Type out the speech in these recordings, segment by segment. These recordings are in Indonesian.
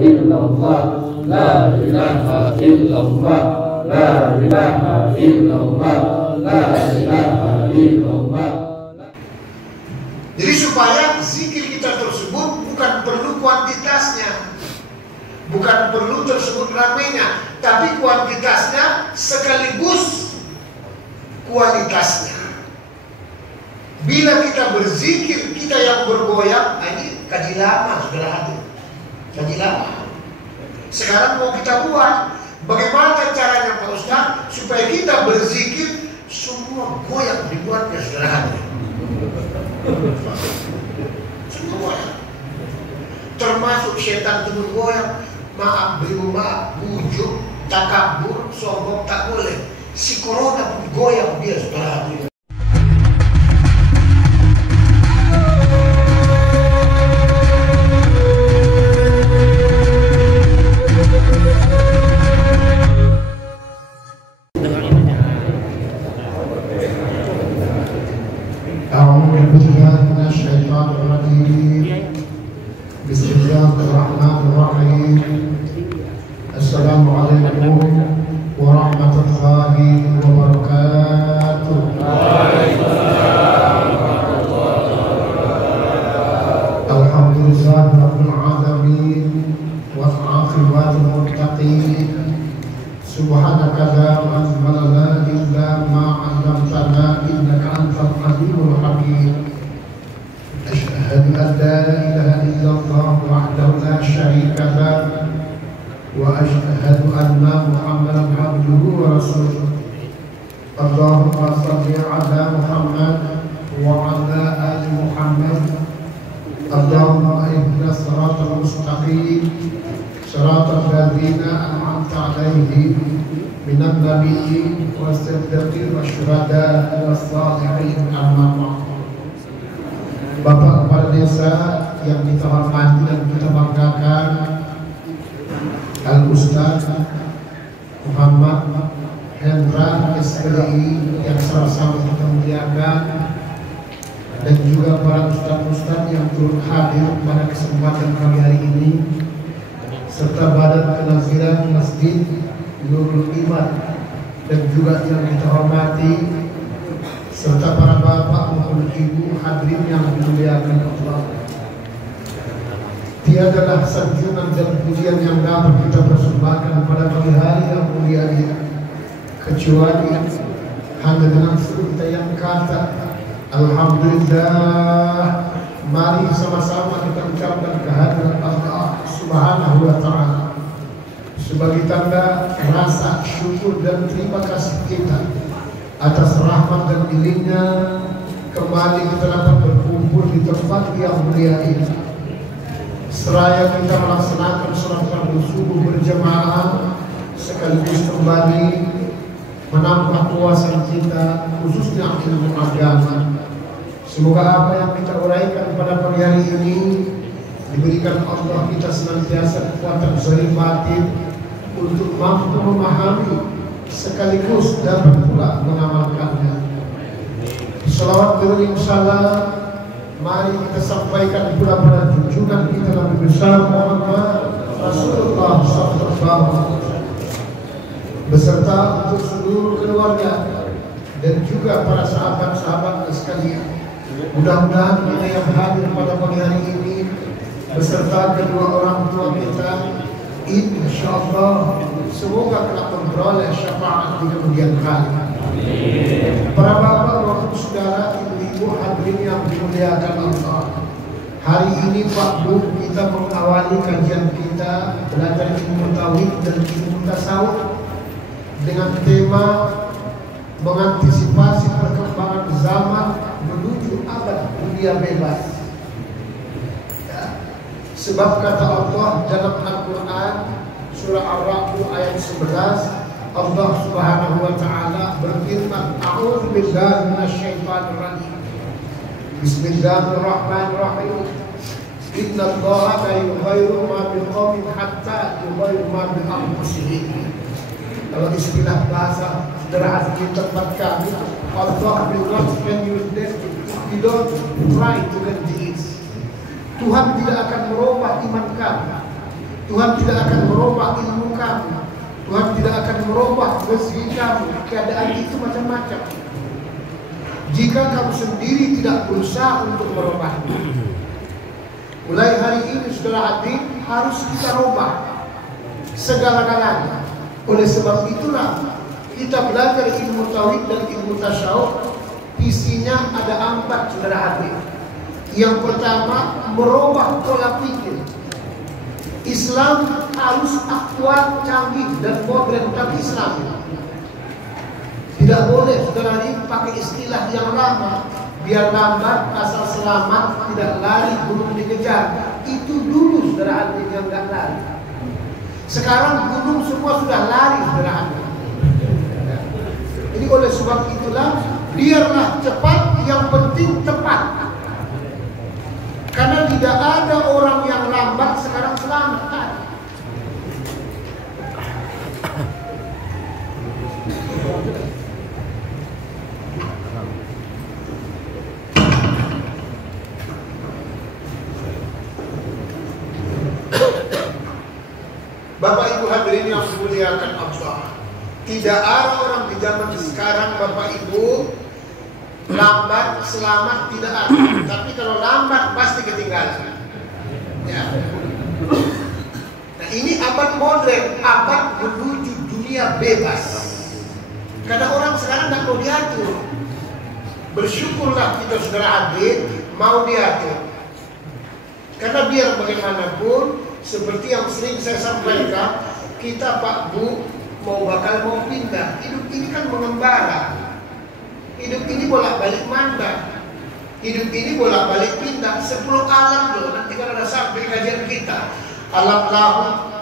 illallah, la ilaha illallah, la ilaha illallah, la ilaha illallah. Jadi supaya zikir kita tersebut bukan perlu kuantitasnya, bukan perlu tersebut ramainya, tapi kuantitasnya sekaligus kualitasnya. Bila kita berzikir, kita yang bergoyang, ini kaji lama sudah hadir. Kaji lama. Sekarang mau kita buat. Bagaimana caranya Pak Ustaz supaya kita berzikir semua goyang dibuatnya sudah hadir. Semua goyang. Termasuk setan itu bergoyang. Maaf, beri maaf, bujuk, takabur, sombong tak boleh. Si corona pun goyang dia sudah hadir. Bismillahirrahmanirrahim. Assalamualaikum warahmatullahi wabarakatuh. Alhamdulillah rabbil alamin wal aqibatul muttaqin. Subhanaka la ilma lana illa ma 'allamtana innaka antal alimul hakim. Asyhadu an la ilaha illallah wahdahu la syarika lah wa asyhadu anna Muhammadan abduhu wa rasuluh. Allahumma shalli ala Muhammad wa ala ali Muhammad. Allahumma ihdinas siratal mustaqim siratal ladzina an'amta 'alaihim minan nabiyyin was-siddiqin wasyuhada'i was-shalihin. Amma ba'd. Bapak Kepala Desa yang kita hormati dan kita banggakan, Al-Ustaz Muhammad Hendra SPDI yang sama-sama kita muliakan, dan juga para ustaz-ustaz yang turut hadir pada kesempatan pagi hari ini, serta Badan Kenaziran Masjid Nurul Iman, dan juga yang kita hormati, serta para bapak maupun ibu hadirin yang dimuliakan Allah. Tiadalah sanjungan dan pujian yang dapat kita persembahkan pada pagi hari yang mulia ini kecuali hanya dengan suruh kita yang kata Alhamdulillah. Mari sama-sama kita ucapkan kehadiran Allah Subhanahu wa ta'ala sebagai tanda rasa syukur dan terima kasih kita atas rahmat dan biliknya kembali kita dapat berkumpul di tempat yang mulia ini. Seraya kita melaksanakan sholat fardu subuh berjamaah sekaligus kembali menambah kuasa kita khususnya ilmu agama. Semoga apa yang kita uraikan pada pagi hari ini diberikan Allah kita senantiasa kekuatan zahir batin untuk mampu memahami sekaligus dapat pula mengamalkannya. Salawat beriring salam mari kita sampaikan pula pada junjungan kita Nabi besar Muhammad Rasulullah SAW beserta untuk seluruh keluarga dan juga para sahabat-sahabat sekalian. Mudah-mudahan kita yang hadir pada pagi hari ini beserta kedua orang tua kita, insyaallah semoga kelak memperoleh syafaat di kemudian hari. Para bapak, maupun saudara, ibu-ibu hadirin yang dimuliakan Allah. Hari ini Pak Bu kita mengawali kajian kita belajar ilmu tauhid dan ilmu tasawuf dengan tema mengantisipasi perkembangan zaman menuju abad dunia bebas. Sebab kata Allah dalam Al-Quran surah Ar-Ra'd ayat 11, Allah Subhanahu wa ta'ala berfirman, A'udzu billahi minasyaitonir rajim. Bismillahirrahmanirrahim. Inna Allaha la yughayyiru ma biqaumin hatta yughayyiru ma bi anfusihim. Kalau istilah bahasa sederhana di tempat kami, Allah will not spend you death if you don't try to get this. Tuhan tidak akan merubah iman kamu Tuhan tidak akan merubah ilmu kamu. Tuhan tidak akan merubah rezeki kamu. Keadaan itu macam-macam. Jika kamu sendiri tidak berusaha untuk merubahnya. Mulai hari ini saudara hadirin harus kita rubah segala-galanya. Oleh sebab itulah kita belajar ilmu tauhid dan ilmu tasawuf. Isinya ada 4 saudara hadirin. Yang pertama, merubah pola pikir. Islam harus aktual, canggih dan modern, tapi Islam tidak boleh saudara ini pakai istilah yang lama. Biar lambat asal selamat, tidak lari gunung dikejar. Itu dulu saudara hadirin yang nggak lari. Sekarang gunung semua sudah lari saudara hadirin. Jadi oleh sebab itulah biarlah cepat, yang penting tepat. Karena tidak ada orang yang lambat sekarang selamat. Bapak Ibu hadirin yang dimuliakan Allah, tidak ada orang di zaman sekarang Bapak Ibu lambat selamat, tidak ada. Tapi kalau lambat pasti ketinggalan. Ya. Nah ini abad modern, abad menuju dunia bebas. Karena orang sekarang nggak mau diatur. Bersyukurlah kita saudara hadir mau diatur. Karena biar bagaimanapun, seperti yang sering saya sampaikan, kita Pak Bu mau pindah. Hidup ini kan mengembara. Hidup ini bolak-balik mandang. Hidup ini bolak-balik pindah. 10 alam loh. Nanti kalau ada sampai kajian kita, alam lahum,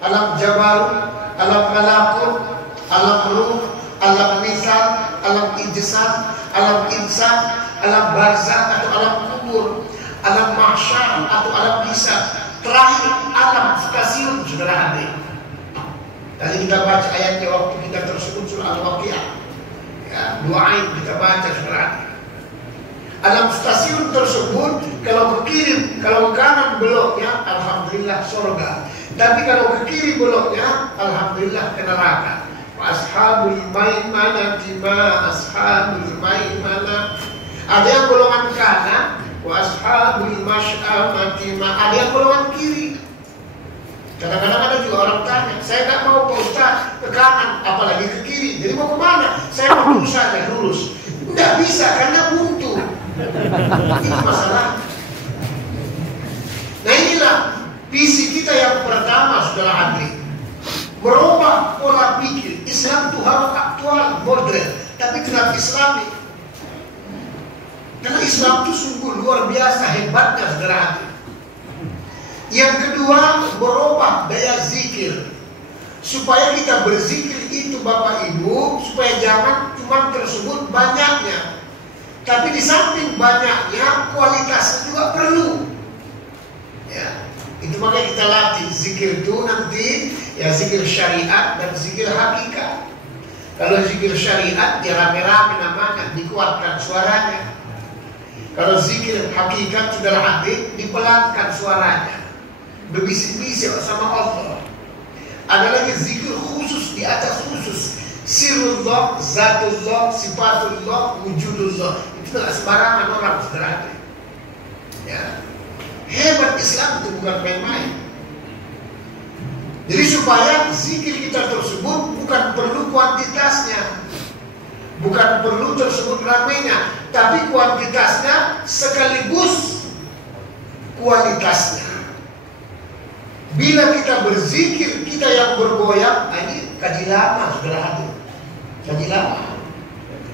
alam jabarut, alam malakut, alam ruh, alam misal, alam ijsad, alam insan, alam barzakh atau alam kubur, alam mahsyar atau alam hisab. Terakhir alam stasiun saudara hadir. Tadi kita baca ayatnya waktu kita tersebut surah Al-Waqiah. Ya, 2 ayat kita baca saudara. Alam stasiun tersebut kalau ke kiri, kalau ke kanan beloknya alhamdulillah surga. Tapi kalau ke kiri beloknya alhamdulillah ke neraka. Ashabul maimanati ma ashabul maimana. Ada yang golongan kanan, wa ashabul masy'amati ma, ada yang golongan kiri. Kadang-kadang ada juga orang tanya, saya tak mau Pak Ustaz ke kanan, apalagi ke kiri. Jadi mau kemana? Saya mau lurus saja, lurus. Tidak bisa karena buntu. Ini masalah. Nah inilah visi kita yang pertama saudara hadirin. Merubah pola pikir. Islam itu harus aktual, modern, tapi tetap Islami. Karena Islam itu sungguh luar biasa hebatnya saudara hadirin. Yang kedua, merubah daya zikir. Supaya kita berzikir itu Bapak Ibu, supaya jangan cuma tersebut banyaknya. Tapi di samping banyaknya, kualitasnya juga perlu. Ya, itu makanya kita latih. Zikir itu nanti, ya zikir syariat dan zikir hakikat. Kalau zikir syariat, ya rame-rame namanya, dikuatkan suaranya. Kalau zikir hakikat, saudara hadir, dipelankan suaranya. Berbisik-bisik sama Allah. Ada lagi zikir khusus di atas khusus. Sirullah, zatullah, sifatullah, wujudullah. Itu tidak sembarangan orang saudara. Ya. Hebat Islam itu bukan main-main. Jadi supaya zikir kita tersebut bukan perlu kuantitasnya, bukan perlu tersebut ramainya, tapi kuantitasnya sekaligus kualitasnya. Bila kita berzikir, kita yang bergoyang, ini kaji lama saudara hadir. Kaji lama.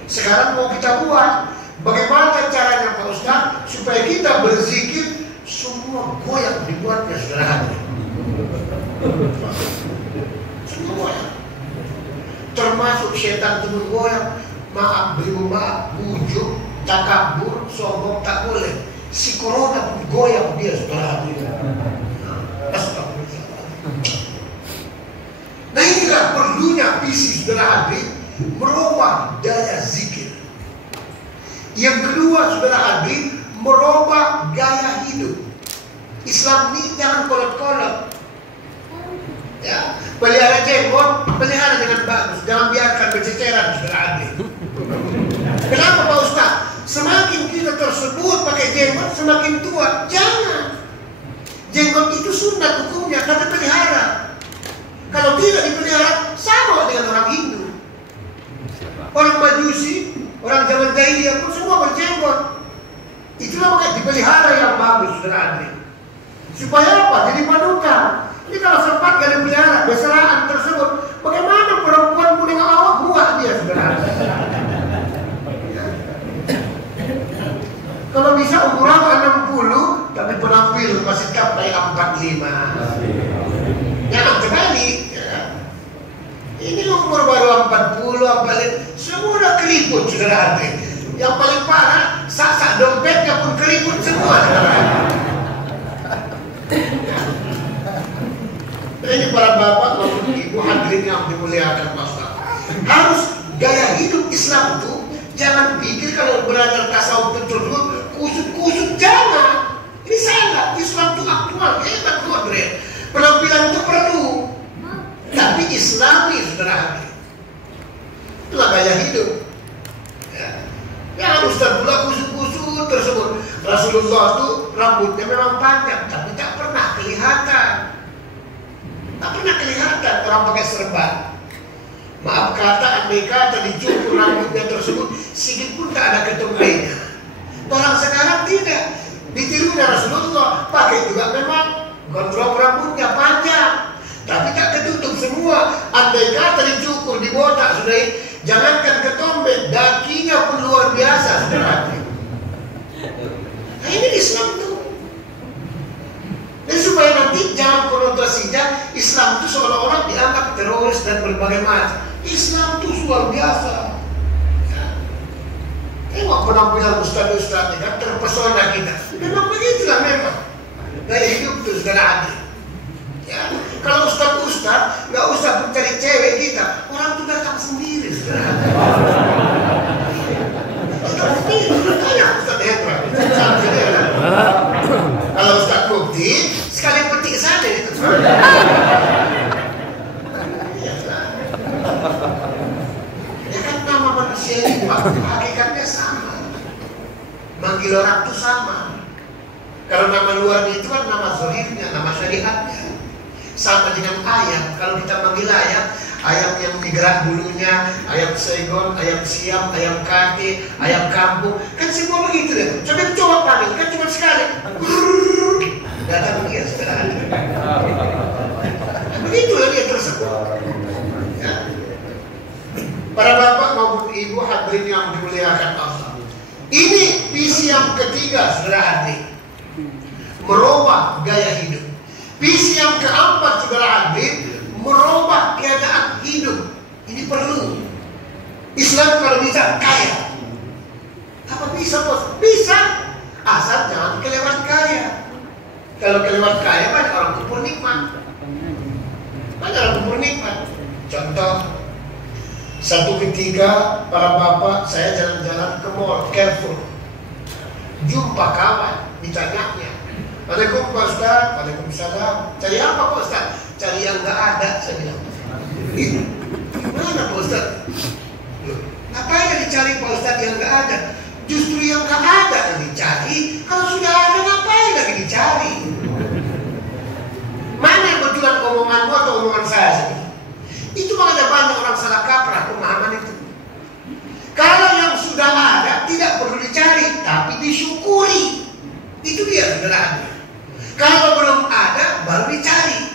Sekarang mau kita buat, bagaimana caranya Pak Ustaz supaya kita berzikir semua goyang dibuatnya saudara hadir. Semua goyang. Termasuk setan itu bergoyang. Maaf, beri maaf, bujuk, takabur, sombong tak boleh. Si corona pun goyang dia saudara hadir. Nah inilah perlunya visi saudara hadir merubah daya zikir. Yang kedua saudara hadir merubah gaya hidup. Islam ini jangan kolot-kolot. semakin tua. Jangan. Jenggot itu sunat hukumnya, tapi pelihara. Kalau tidak dipelihara, sama dengan orang Hindu. Orang Majusi, orang zaman jahiliyah pun semua berjenggot. Itulah makanya dipelihara yang bagus, saudara Andri. Supaya apa? Jadi panutan. Ini kalau sempat gak dipelihara, besaran tersebut, bagaimana perempuan kuning awak buah dia, saudara Andri? Kalau bisa ukuran 60, tapi penampil masih capai 45. Jangan terbalik. Ya. Ini umur baru 40, 45, semua udah keriput, saudara Andri. Yang paling parah, sak-sak dompetnya pun keriput semua, saudara. Ini para bapak maupun ibu hadirin yang dimuliakan Ustaz. Harus gaya hidup Islam itu, jangan pikir kalau berada tasawuf tersebut kusut-kusut, jangan. Ini salah. Islam itu aktual, hebat luar biasa. Penampilan itu perlu, tapi Islami, saudara. Itulah gaya hidup. Ya, Ustaz pula kusut-kusut tersebut. Rasulullah itu rambutnya memang panjang, tapi tak pernah kelihatan. Tak pernah kelihatan orang pakai serban. Maaf kata, andai kata dicukur rambutnya tersebut, sedikit pun tak ada ketumainya. Orang sekarang tidak. Ditiru dari Rasulullah, pakai juga memang gondrong rambutnya panjang, tapi tak ketutup semua. Andai kata dicukur, dibotak, sudah. Jangankan ketombe, dakinya pun luar biasa, saudara. Nah, ini Islam itu. Dan supaya nanti jangan konotasinya Islam itu seolah-olah dianggap teroris dan berbagai macam. Islam itu luar biasa. Tengok penampilan ustaz-ustaz ini kan terpesona kita. Memang begitulah memang. Gaya hidup itu saudara Adi. Ya, kalau ustaz-ustaz nggak usah mencari cewek kita, orang itu datang sendiri, saudara. Datang sendiri, tanya Ustaz Hendra. Kalau Ustaz Bukti, sekali petik saja itu. Ya kan nama manusia ini Pak, hakikatnya sama. Manggil orang itu sama. Kalau nama luar itu kan nama zahirnya, nama syariatnya. Sama dengan ayam. Kalau kita manggil ayam yang digerak bulunya, ayam segon, ayam siam, ayam kate, ayam kampung, kan semua begitu deh. Coba panggil, kan cuma sekali. Datang dia setelah ada. Begitulah dia tersebut. Ya. Para bapak maupun ibu hadirin yang dimuliakan Allah. Ini visi yang ketiga, saudara hadirin. Merubah gaya hidup. Visi yang keempat, saudara hadirin, merubah keadaan hidup. Ini perlu. Islam kalau bisa kaya. Apa bisa, bos? Bisa. Asal jangan kelewat kaya. Kalau kelewat kaya banyak orang kufur nikmat. Banyak orang kufur nikmat. Contoh, satu ketika para bapak saya jalan-jalan ke mall Carrefour. Jumpa kawan, ditanyanya, "Waalaikumsalam Pak Ustaz." "Waalaikumsalam." "Cari apa Pak Ustaz?" "Cari yang nggak ada," saya bilang. "Mana Pak Ustaz?" "Ngapain dicari Pak Ustaz yang nggak ada?" "Justru yang nggak ada yang dicari. Kalau sudah ada ngapain lagi dicari?" Mana yang betulan omonganmu atau omongan saya? Itu makanya banyak orang salah kaprah pemahaman itu. Kalau yang sudah ada tidak perlu dicari, tapi disyukuri. Itu dia, saudara. Kalau belum ada, baru dicari.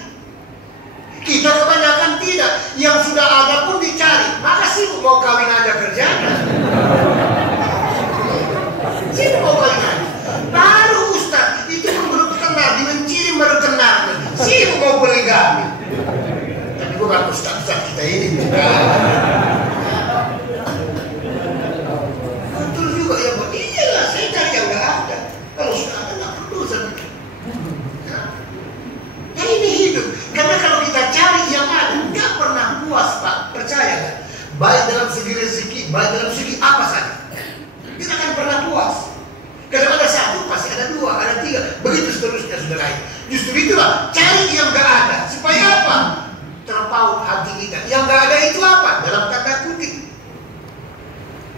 Kita kebanyakan tidak. Yang sudah ada pun dicari. Maka sibuk mau kawin aja kerjanya. Sibuk mau kawin aja. Baru Ustaz, itu belum kenal, dimenciri baru kenal. Sibuk mau poligami. Tapi bukan Ustaz kita ini. Betul juga ya, Pak. Iyalah, saya cari yang nggak ada. Kalau sudah ada nggak perlu saya pikir. Nah, ini hidup. Karena kalau kita cari yang ada, nggak pernah puas, Pak. Percaya kan? Baik dalam segi rezeki, baik dalam segi apa saja. Kita akan pernah puas. Kalau ada satu, pasti ada dua, ada tiga. Begitu seterusnya, saudara. Justru itulah, cari yang nggak ada. Supaya apa? Terpaut hati kita. Yang nggak ada itu apa? Dalam tanda kutip.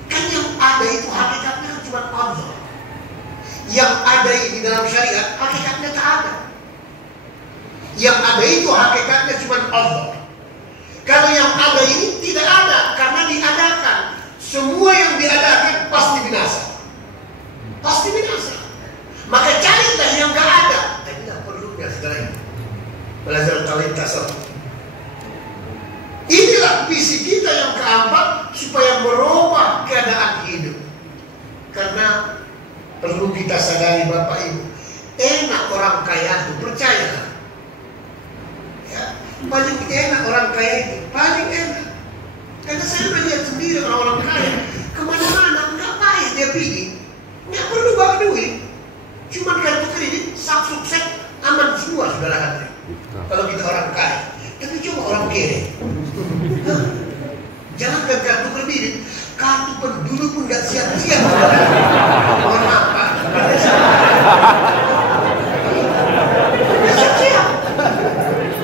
Kan yang ada itu hakikatnya kan cuma Allah. Yang ada Yang ada itu hakikatnya cuma Allah. Kalau yang ada ini tidak ada karena diadakan. Semua yang diadakan pasti binasa. Pasti binasa. Maka carilah yang gak ada. Inilah perlunya sekarang belajar tauhid tasawuf. Inilah visi kita yang keempat, supaya merubah keadaan hidup. Karena perlu kita sadari Bapak Ibu, enak orang kaya itu, percaya. Ya, paling enak orang kaya itu, paling enak. Karena saya melihat sendiri orang-orang kaya kemana-mana nggak payah dia pergi, nggak perlu bawa duit, cuma kartu kredit, sak sukses, aman semua saudara hati. Kalau kita orang kaya, tapi coba orang kere. Jangankan kartu kredit, kartu penduduk pun gak siap-siap. Mohon maaf Pak. Gak siap-siap.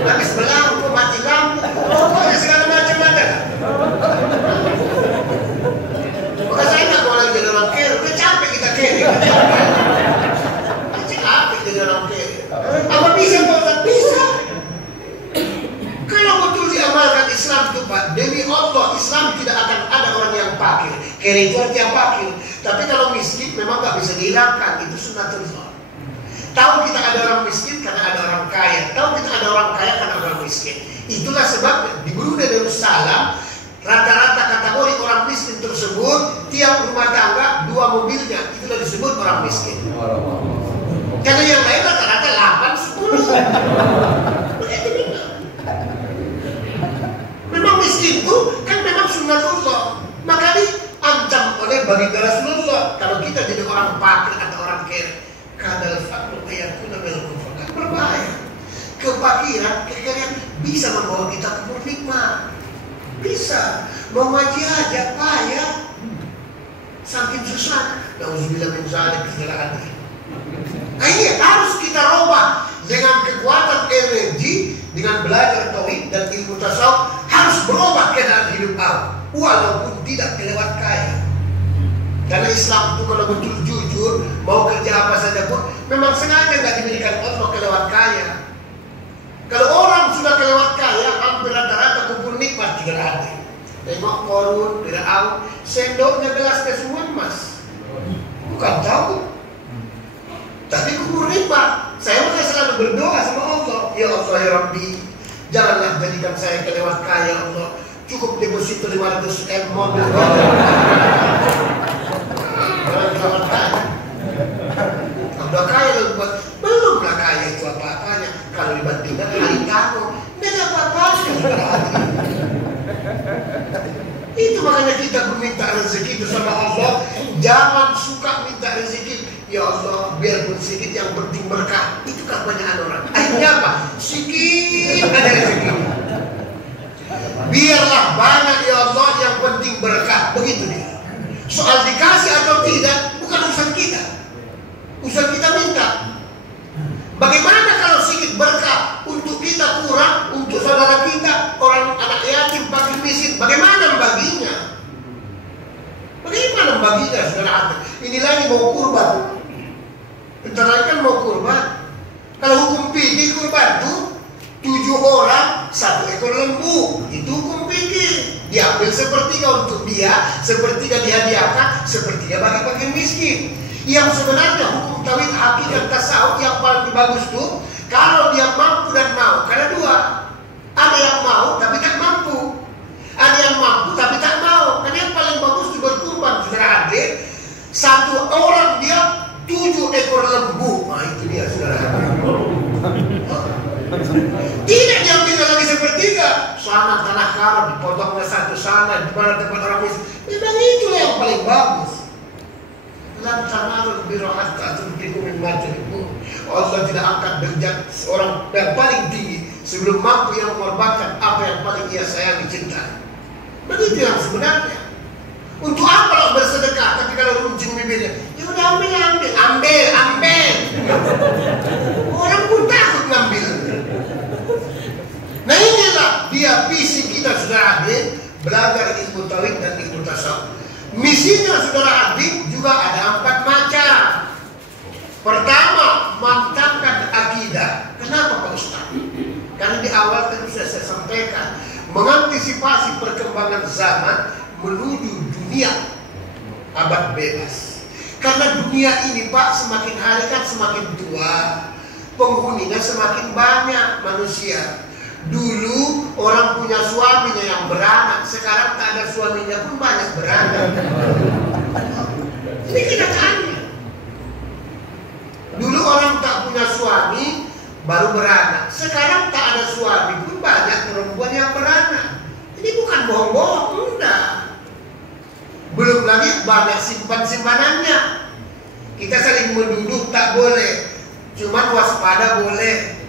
Habis berlampu, mati lampu, pokoknya segala macam ada. Maka saya gak mau lagi jadi orang kere. Udah capek kita kere. Capek jadi orang kere. Apa bisa Pak? Bisa. Kalau betul diamalkan Islam itu Pak, demi Allah Islam tidak akan ada orang yang fakir. Kere itu artinya fakir. Tapi kalau miskin memang nggak bisa dihilangkan, itu sunnatullah. Tahu kita ada orang miskin karena ada orang kaya. Tahu kita ada orang kaya karena ada orang miskin. Itulah sebab di Brunei Darussalam rata-rata kategori orang miskin tersebut tiap rumah tangga 2 mobilnya, itulah disebut orang miskin. Karena yang lain rata-rata 8, 10. Begitu benar. Memang miskin itu kan memang sunnatullah. Maka diancam oleh baginda Rasulullah. Kalau kita jadi orang fakir atau orang kere, kadal fakir ayatuna bil kufur, kan berbahaya. Kefakiran, kekayaan bisa membawa kita ke nikmat. Bisa. Mau ngaji aja payah. Saking susah. Nauzubillah min zalik, segala hati. Nah ini harus kita robah dengan kekuatan energi, dengan belajar tauhid dan ilmu tasawuf, harus berubah keadaan hidup kamu, walaupun tidak kelewat kaya. Karena Islam itu kalau betul jujur, mau kerja apa saja pun, memang sengaja nggak diberikan Allah kelewat kaya. Kalau orang sudah kelewat kaya, hampir rata-rata kumpul nikmat juga hati. Tengok Korun, Fir'aun, sendoknya gelasnya semua emas, bukan tahu. Tapi kubur nikmat. Saya makanya selalu berdoa sama Allah. Ya Allah ya Rabbi, janganlah jadikan saya kelewat kaya Allah. Cukup deposito 500 M mobil. Jangan kelewat kaya. Udah kaya lalu buat, belumlah kaya itu apa-apanya. Kalau dibandingkan hari kamu, tidak ada apa-apanya. Itu makanya kita meminta rezeki itu sama Allah. Jangan suka minta rezeki. Ya Allah, biarpun sedikit yang penting berkah. Itu kebanyakan orang. Akhirnya apa? Sedikit ada rezeki. Biarlah banyak ya Allah, yang penting berkah. Begitu dia. Soal dikasih atau tidak bukan urusan kita. Urusan kita minta. Bagaimana kalau sedikit berkah untuk kita kurang, untuk saudara kita, orang anak yatim, fakir miskin, bagaimana membaginya? Bagaimana membaginya saudara? Ini lagi mau kurban. Bentar lagi kan mau kurban. Kalau hukum fikih kurban itu 7 orang 1 ekor lembu. Itu hukum fikih. Diambil sepertiga untuk dia, sepertiga dihadiahkan, sepertiga bagi fakir miskin. Yang sebenarnya hukum tauhid hakikat tasawuf yang paling bagus itu kalau dia mampu dan mau. Karena 2, ada yang mau tapi tak mampu, ada yang mampu tapi tak mau. Karena yang paling bagus itu berkurban saudara adik. 1 orang dia 7 ekor lembu. Nah itu dia saudara. Tidak diambil lagi sepertiga. Sana tanah karam dipotongnya 1 sana, di mana tempat orang miskin. Memang itu yang paling bagus. Lan tanarul birra hatta tunfiqu mimma tuhibbun. Allah tidak akan derajat seorang yang paling tinggi sebelum mampu yang mengorbankan apa yang paling ia sayangi, cintai. Begitu yang sebenarnya. Untuk apa kalau bersedekah? Tapi kalau runcing bibirnya, ya udah ambil. Orang pun takut ngambil. Nah inilah dia visi kita saudara adik, belajar ilmu tauhid dan ilmu tasawuf. Misinya saudara adik juga ada 4 macam. Pertama, mantapkan akidah. Kenapa Pak Ustaz? sampaikan, mengantisipasi perkembangan zaman menuju dunia abad bebas. Karena dunia ini Pak semakin hari kan semakin tua, penghuninya semakin banyak manusia. Dulu orang punya suaminya yang beranak, sekarang tak ada suaminya pun banyak beranak. Ini kenyataannya. Dulu orang tak punya suami baru beranak, sekarang tak ada suami pun banyak perempuan yang beranak. Ini bukan bohong-bohong, enggak. Belum lagi banyak simpan-simpanannya. Kita saling menduduk tak boleh, cuman waspada boleh.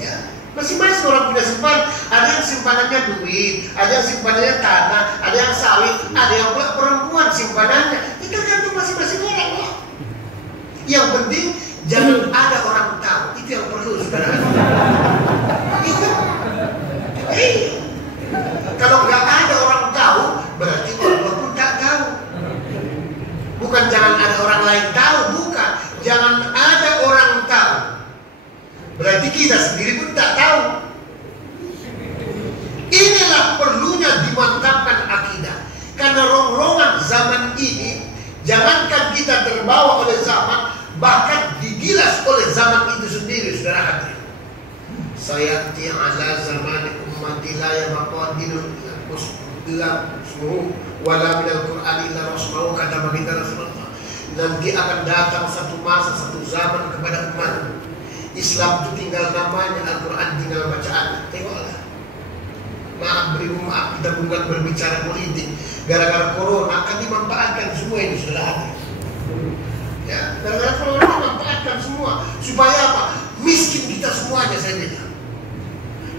Ya, masing-masing orang punya simpan. Ada yang simpanannya duit, ada yang simpanannya tanah, ada yang sawit, ada yang pula perempuan simpanannya. Itu tergantung masing-masing orang lah. Yang penting jangan ada orang tahu. Itu yang perlu, saudara. Itu. Kalau nggak ada orang tahu, berarti Allah pun tak tahu. Bukan jangan ada orang lain tahu, bukan. Jangan ada orang tahu. Berarti kita sendiri pun tak tahu. Inilah perlunya dimantapkan akidah. Karena rongrongan zaman ini, jangankan kita terbawa oleh zaman, bahkan digilas oleh zaman itu sendiri, saudara hadirin. Sayati ala zaman ummati la yabaqadinul muslim wala minal Qur'an illa rasmau, kata baginda Rasulullah. Nanti akan datang satu masa, satu zaman kepada umat Islam itu tinggal namanya, Al-Quran tinggal bacaan. Tengoklah. Maaf kita bukan berbicara politik. Gara-gara corona akan dimanfaatkan semua ini, sudah hadir. Ya, gara-gara corona dimanfaatkan semua. Supaya apa? Miskin kita semuanya, saya bilang.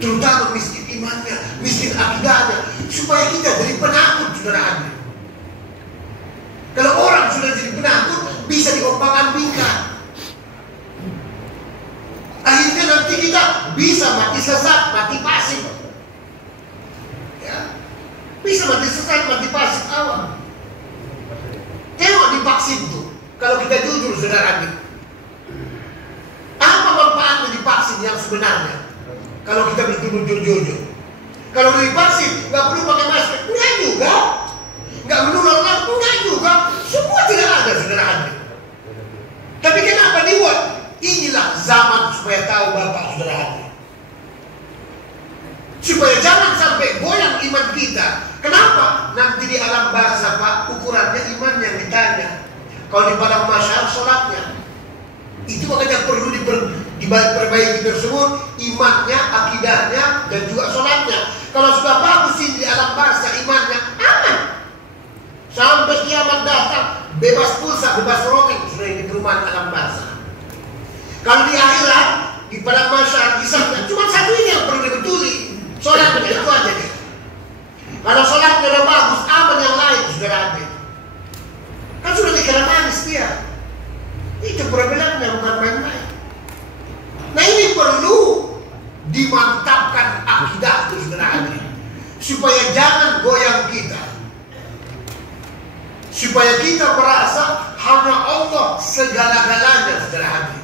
Terutama miskin imannya, miskin akidahnya. Supaya kita jadi penakut, saudara hadir. Kalau orang sudah jadi penakut, bisa diombang-ambingkan. Akhirnya nanti kita bisa mati sesat, mati pasif. Ya. Bisa mati sesat, mati pasif awal. Tengok di vaksin tuh. Kalau kita jujur, saudara adik, apa manfaatnya di vaksin yang sebenarnya? Kalau kita betul-betul jujur. Kalau di vaksin nggak perlu pakai masker, enggak juga. Nggak menular, enggak juga. Semua tidak ada, saudara adik. Tapi kenapa dibuat? Inilah zaman supaya tahu Bapak saudara hati. Supaya jangan sampai goyang iman kita. Kenapa? Nanti di alam bahasa Pak, ukurannya iman yang ditanya. Kalau di padang mahsyar sholatnya. Itu makanya perlu diperbaiki tersebut, imannya, akidahnya, dan juga sholatnya. Kalau sudah bagus di alam bahasa imannya, aman. Sampai kiamat datang, bebas pulsa, bebas roaming sudah di perumahan alam bahasa. Kalau di akhirat, di padang mahsyar, di sana, cuma satu ini yang perlu dibetuli. Sholatnya itu aja deh. Kalau sholatnya udah bagus, aman yang lain sudah ada. Kan sudah dikira manis dia. Itu problemnya, bukan main-main. Nah ini perlu dimantapkan akidah itu sudah ada. Supaya jangan goyang kita. Supaya kita merasa hanya Allah segala-galanya sudah ada.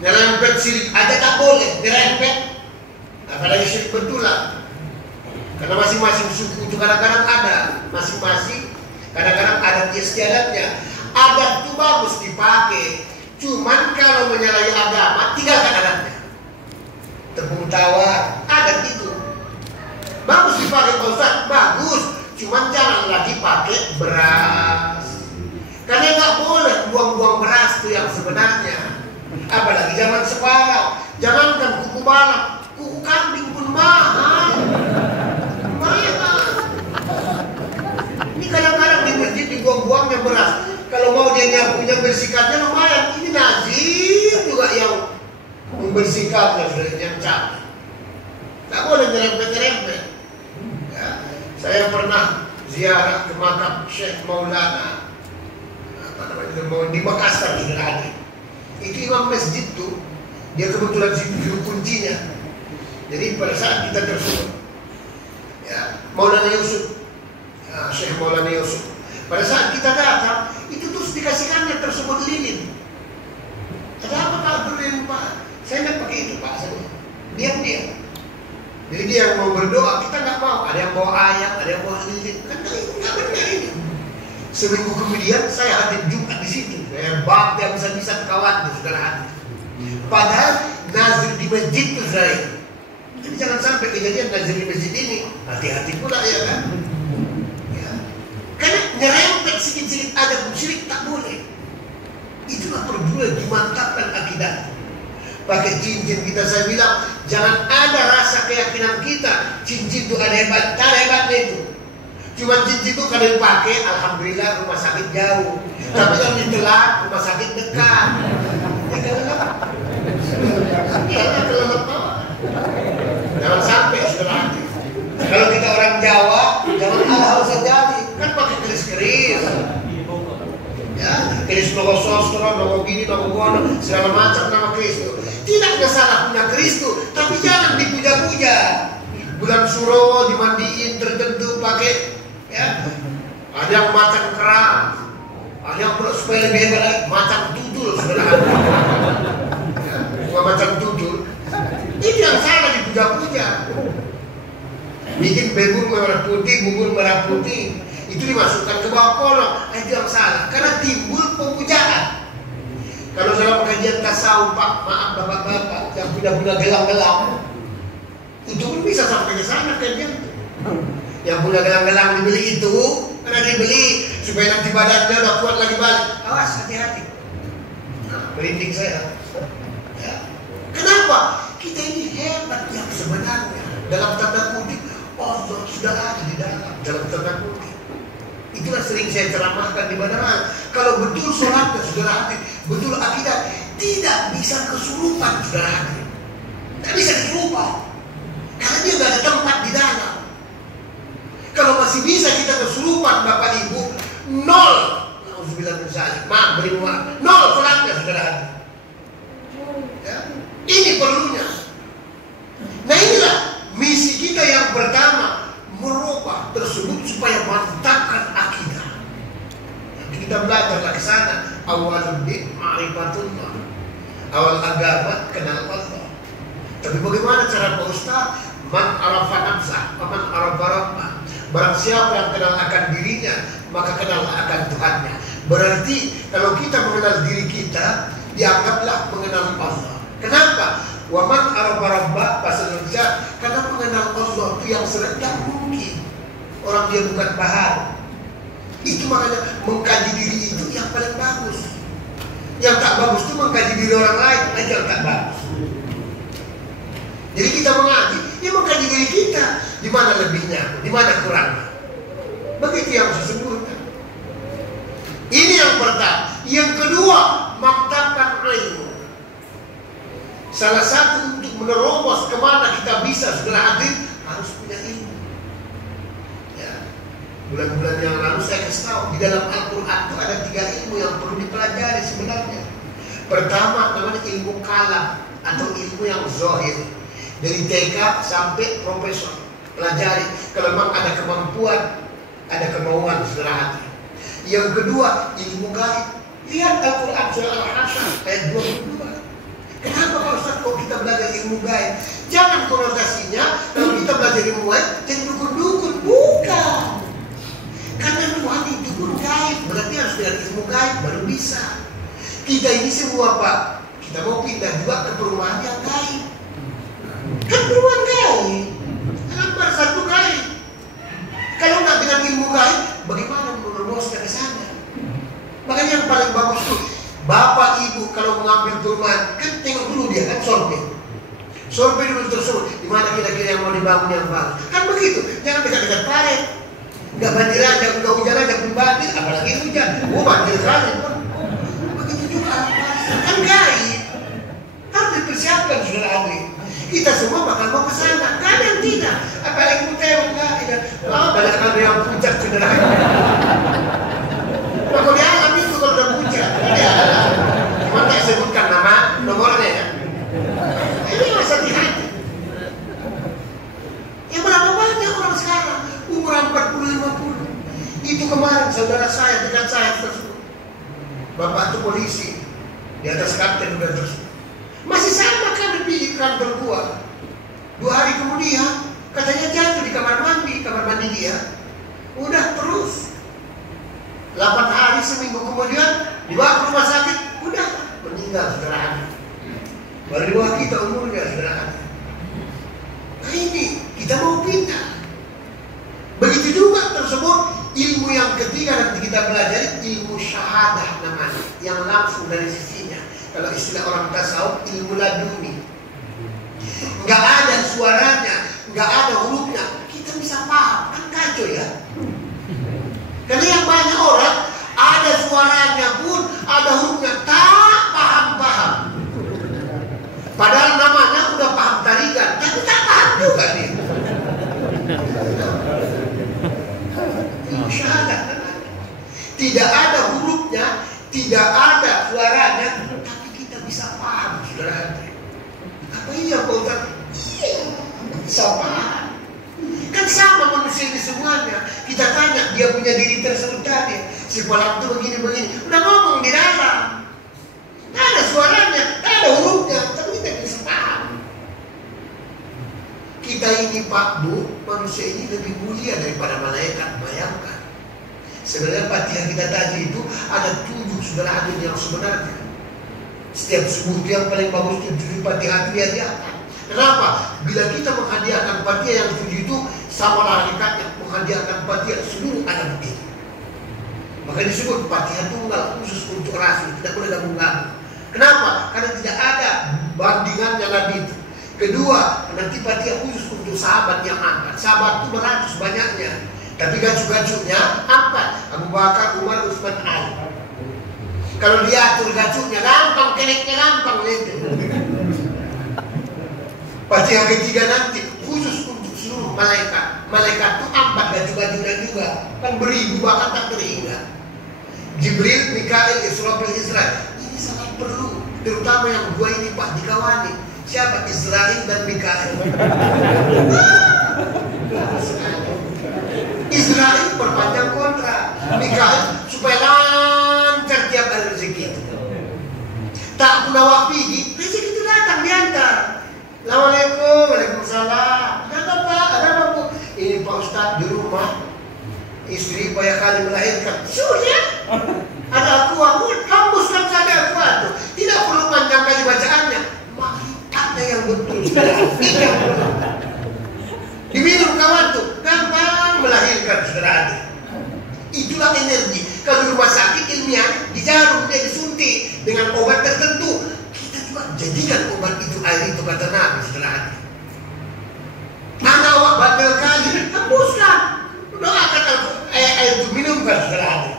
Nyerempet syirik aja tak boleh dirempet, apalagi syirik betulan. Karena masing-masing suku itu kadang-kadang ada, masing-masing kadang-kadang adat istiadatnya. Adat itu bagus dipakai, cuman kalau menyalahi agama tinggalkan adatnya. Tepung tawar, adat itu bagus dipakai Pak Ustaz, bagus, cuman jangan lagi pakai beras. Karena nggak boleh buang-buang beras itu yang sebenarnya. Apalagi zaman sekarang, jangankan kuku balap, kuku kambing pun mahal. Mahal. Ini kadang-kadang di masjid dibuang-buangnya beras. Kalau mau dia nyapunya bersihkannya lumayan. Ini nazir juga yang membersihkannya sudah yang capek. Tak boleh nyerempet-nyerempet. Ya, saya pernah ziarah ke makam Syekh Maulana di Makassar sudah ada. Itu imam masjid tuh, dia kebetulan situ kuncinya. Jadi pada saat kita tersebut, ya, Maulana Yusuf, ya, Syekh Maulana Yusuf, pada saat kita datang, itu terus dikasihkannya tersebut lilin. Ada apa Pak lilin Pak? Saya nggak pakai itu Pak, diam-diam. Jadi dia yang mau berdoa, kita nggak mau. Ada yang bawa ayat, ada yang bawa lilin. Kan nggak benar ini. Seminggu kemudian saya hadir Jumat di situ. Saya bangga bisa-bisa kawan itu saudara hadir. Padahal nazir di masjid itu saya. Jadi jangan sampai kejadian nazir di masjid ini. Hati-hati pula ya kan. Ya. Karena nyerempet sedikit-sedikit ada syirik tak boleh. Itulah perbulan dimantapkan akidah. Pakai cincin kita, saya bilang jangan ada rasa keyakinan kita cincin itu ada hebat, tak ada hebatnya itu. Cuma cincin itu kalau dipakai, alhamdulillah rumah sakit jauh. Tapi kalau ditelan, rumah sakit dekat. Ya kelelep. Jangan sampai saudara hati. Kalau kita orang Jawa, jangan hal-hal jadi kan pakai keris-keris. Ya, keris nogo sostro, nogo gini, nogo gono, segala macam nama keris itu. Tidak ada salah punya keris itu, tapi jangan dipuja-puja. Bulan Suro dimandiin tertentu pakai, ya. Ada yang macan kerang, ada yang supaya lebih hebat lagi macan tutul, saudara. Ya, bukan macan tutul. Itu yang salah dipuja-puja. Bikin bubur merah putih, bubur merah putih. Itu dimasukkan ke bawah kolong, itu yang salah karena timbul pemujaan. Kalau dalam kajian tasawuf, Pak, maaf bapak-bapak yang punya gelang-gelang, itu pun bisa sampai ke sana kajian. Yang punya gelang-gelang dibeli itu, karena dibeli supaya nanti badannya udah kuat lagi balik. Awas, hati-hati. Nah, merinding saya. Ya. Kenapa? Kita ini hebat yang sebenarnya. Dalam tanda kutip, Allah sudah ada di dalam tanda kutip. Itulah sering saya ceramahkan di mana-mana. Kalau betul sholatnya saudara hati, betul akidah, tidak bisa kesurupan saudara hati. Tidak bisa kesurupan. Karena dia nggak ada tempat di dalam. Kalau masih bisa kita kesurupan Bapak Ibu, nol. Alhamdulillah misalnya, maaf beri maaf, nol sholatnya saudara hati. Ya. Ini perlunya. Nah inilah misi kita yang pertama. Merubah tersebut supaya mantapkan akidah. Nanti kita belajarlah ke sana. Awal din ma'rifatullah. Awal agama kenal Allah. Tapi bagaimana cara Pak Ustaz? Man arafa nafsah, man arafa rabbah. Barang siapa yang kenal akan dirinya, maka kenal akan Tuhannya. Berarti kalau kita mengenal diri kita, dianggaplah mengenal Allah. Kenapa? Wa man arafa rabbah bahasa Indonesia, karena mengenal Allah itu yang serendah mungkin. Orang dia bukan paham. Itu makanya mengkaji diri itu yang paling bagus. Yang tak bagus itu mengkaji diri orang lain, itu yang tak bagus. Jadi kita mengaji, ya mengkaji diri kita, di mana lebihnya, di mana kurangnya. Begitu yang sesungguhnya. Ini yang pertama. Yang kedua, mantapkan ilmu. Salah satu untuk menerobos kemana kita bisa segera hadir harus punya ilmu. Ya. Bulan-bulan yang lalu saya kasih tahu di dalam Al-Quran itu ada 3 ilmu yang perlu dipelajari sebenarnya. Pertama namanya ilmu kalam atau ilmu yang zahir, dari TK sampai profesor. Pelajari kalau memang ada kemampuan, ada kemauan segera hadir. Yang kedua ilmu gaib. Lihat Al-Quran surah Al-Hasyr ayat 22. Kenapa Pak Ustaz kok kita belajar ilmu gaib? Jangan konotasinya kalau kita belajar ilmu gaib jadi dukun-dukun. Bukan. Karena Tuhan itu pun gaib, berarti harus belajar ilmu gaib baru bisa. Kita ini semua Pak, kita mau pindah juga ke perumahan yang gaib. Kan perumahan gaib, lembar satu gaib. Kalau nggak dengan ilmu gaib, bagaimana menerobosnya ke sana? Makanya yang paling bagus tuh Bapak Ibu kalau mengambil perumahan, kan tengok dulu dia kan survei. Survei dulu tersebut, di mana kira-kira yang mau dibangun yang bagus. Kan begitu, jangan dekat-dekat parit. Nggak banjir aja, nggak hujan aja, pun banjir, apalagi hujan. Oh banjir kali. Begitu juga kan gaib. Harus dipersiapkan saudara hadirin. Kita semua bakal mau ke sana, kan yang tidak. Apalagi mutewon enggak. Banyak ada yang puncak saudara hadirin. Nah, kalau di alam itu kalau udah puncak, di alam. Cuma tak sebutkan nama nomornya ya. Ini masa hati. Ya berapa banyak orang sekarang umur 40-50. Itu kemarin saudara saya, dekat saya tersebut. Bapak itu polisi, di atas kapten udah tersebut. Masih sama kan dipilih kantor gua. 2 hari kemudian katanya jatuh di kamar mandi dia. Udah terus 8 hari, seminggu kemudian dibawa ke rumah sakit, udah meninggal saudara Adi. Baru di bawah kita umurnya saudara Adi. Nah ini kita mau pindah. Begitu juga tersebut ilmu yang ketiga nanti kita pelajari, ilmu syahadah namanya, yang langsung dari sisinya. Kalau istilah orang tasawuf, ilmu laduni. Nggak ada suaranya, nggak ada hurufnya, kita bisa paham, kan kacau ya. Karena yang banyak orang ada suaranya pun, ada hurufnya, tak paham-paham. Padahal namanya udah paham tarikan, tapi tak paham juga nih. Ilmu syahadat tidak ada hurufnya, tidak ada suaranya, tapi kita bisa paham, saudara. Apa iya Pak Ustaz? Iya, bisa paham. Kan sama manusia ini semuanya. Kita tanya dia punya diri tersebut tadi, si Polam itu begini-begini, udah ngomong di dalam. Nggak ada suaranya, nggak ada hurufnya, tapi kita bisa paham. Kita ini Pak Bu, manusia ini lebih mulia daripada malaikat, bayangkan. Sebenarnya Fatihah kita tadi itu ada 7 saudara hadir yang sebenarnya. Setiap subuh yang paling bagus itu 7 Fatihah itu dihadiahkan. Kenapa? Bila kita menghadiahkan Fatihah yang 7 itu, sama hakikatnya menghadiahkan Fatihah seluruh alam ini. Maka disebut Fatihah tunggal khusus untuk Rasul, tidak boleh gabung-gabung. Kenapa? Karena tidak ada bandingannya Nabi itu. Kedua, nanti Fatihah khusus untuk sahabat yang angkat. Sahabat itu beratus banyaknya, tapi gacu-gacunya angkat Abu Bakar, Umar, Utsman, Ali. Kalau diatur gacunya gampang, keneknya gampang gitu. Fatihah ketiga nanti khusus untuk seluruh malaikat. Malaikat itu 4 gacu-gacunya juga, kan beribu bahkan tak terhingga. Jibril, Mikail, Israfil, Israel. Ini sangat perlu, terutama yang 2 ini Pak dikawani. Siapa? Israel dan Mikail. Israel perpanjang kontrak, Mikail supaya lancar tiap hari rezeki. Tak pernah wafidi, rezeki itu datang diantar. Assalamualaikum, waalaikumsalam. Ada Pak, ada apa Bu? Ini Pak Ustadz di rumah, istri banyak kali melahirkan. Sudah, ada aqua, hembuskan saja aqua itu. Tidak perlu panjang kali bacaannya. Ada yang betul, tidak perlu. Diminum kawan tuh, gampang melahirkan saudara adik. Itulah energi. Kalau di rumah sakit ilmiah dijarum, dia disuntik dengan obat tertentu. Kita juga jadikan obat itu, air itu kata Nabi saudara adik. Mana awak bandel kali, hembuskan. Doakan air itu minumkan saudara adik.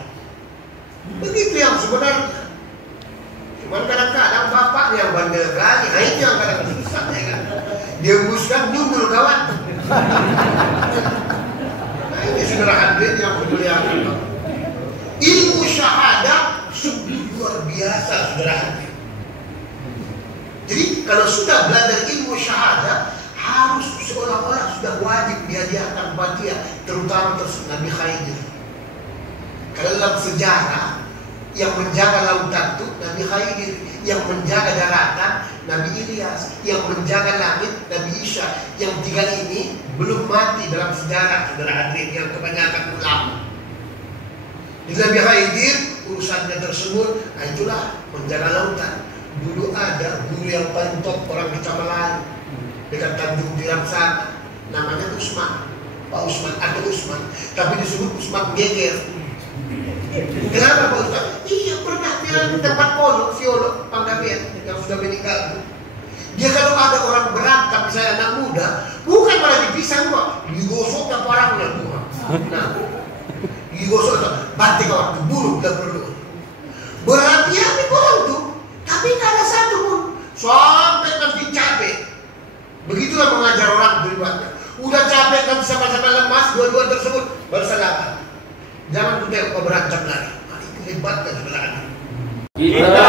Begitu yang sebenarnya. Cuman kadang-kadang bapaknya yang bandel kali, itu yang kadang susah ya kan. Dia hembuskan nyundul kawan. Nah ini saudara hadirin yang dimuliakan. Ilmu syahadah sungguh luar biasa saudara hadirin. Jadi kalau sudah belajar ilmu syahadah, harus seolah-olah sudah wajib dihadiahkan Fatihah, terutama tersebut Nabi Khidir. Kalau dalam sejarah, yang menjaga lautan itu Nabi Khidir, yang menjaga daratan Nabi Ilyas, yang menjaga langit Nabi Isa. Yang 3 ini belum mati dalam sejarah saudara hadirin yang kebanyakan ulama. Di Nabi Khidir urusannya tersebut, nah itulah menjaga lautan. Dulu ada guru yang paling top orang kita Melayu dekat Tanjung Tiram sana, namanya Usman, Pak Usman, ada Usman, tapi disebut Usman Geger. Kenapa Pak Ustaz? Iya pernah dia tempat pondok Violo Panggabean yang sudah meninggal. Dia kalau ada orang berantem, misalnya anak muda, bukan malah dipisah Pak, digosok dan parangnya bukan. Nah, digosok itu, banting kawan, dibunuh bila perlu. Berapi-api orang tuh, tapi nggak ada satu pun sampai nanti capek. Begitulah mengajar orang beribadah. Udah capek kan sama-sama lemas, dua-dua tersebut bersalaman. Jangan kita berantem lagi. Itu hebatnya sebenarnya. Kita